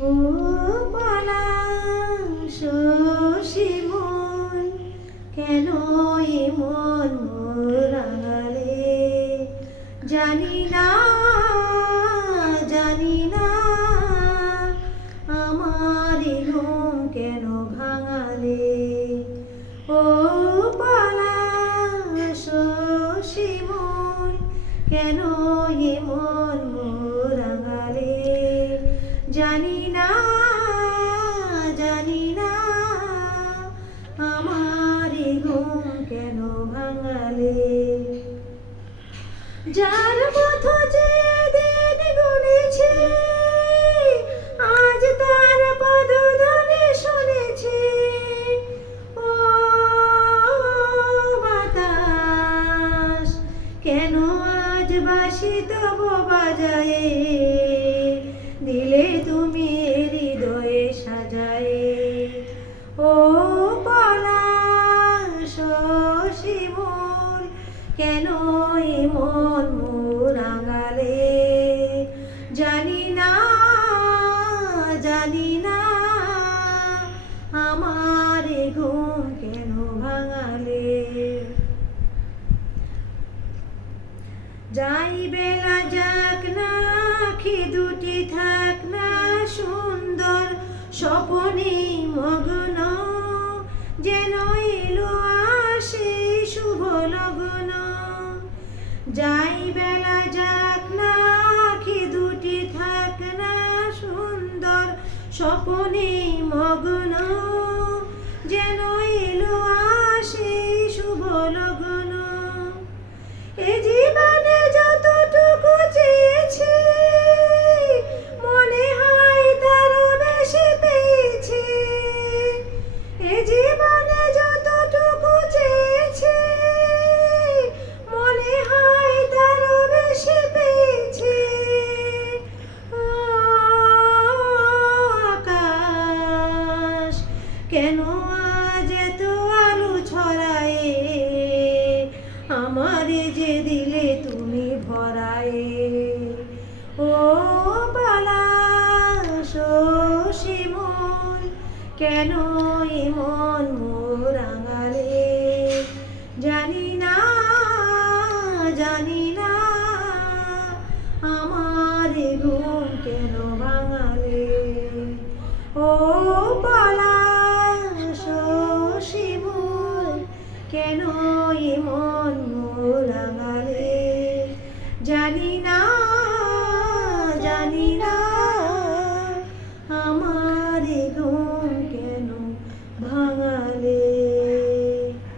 ও পলাশ শশী মন, কেন এমন রাঙালে? জানি না, জানি না, আমার ঘুম কেন ভাঙালে? ও পলাশ শশী মন, কেন এমন রাঙালে? জানি না, জানি না, আমার ঘুম কেন ভাঙালে? যার পথ যেদিন গুনেছি, আজ তার পদধ্বনি শুনেছি। ও বাতাস, কেন আজ বাঁশি তব বাজায়ে দিলে তুমি হৃদয়ে সাজায়ে? ও পলাশ শশী মন, কেন এমন রাঙালে? জানি না, জানি না, আমার ঘুম কেন ভাঙালে? যাই বেলা যাক না, আঁখি দুটি থাক না সুন্দর স্বপনে মগ্ন, যেন এলো আসে শুভ লগ্ন। যাই বেলা যাক না, আঁখি দুটি থাক না সুন্দর স্বপনে মগ্ন, যেন এলো আসে শুভ লগ্ন। এ জীবনে যতটুকু চেয়েছি, মনে হয় তারও বেশি পেয়েছি। এ জীবনে যতটুকু চেয়েছি, মনে হয় তারও বেশি পেয়েছি। ও আকাশ, কেন আজ এত আলো ছড়ায়ে? আমারে যে দিলে তুমি ভরায়ে। ও পলাশ শশী মন, কেন এমন রাঙালে? জানি না, জানি না, আমার ঘুম কেন ভাঙালে? ও পলাশ শশী মন, কেন এমন রাঙালে? জানি না, জানি না, আমার ঘুম কেন ভাঙালে?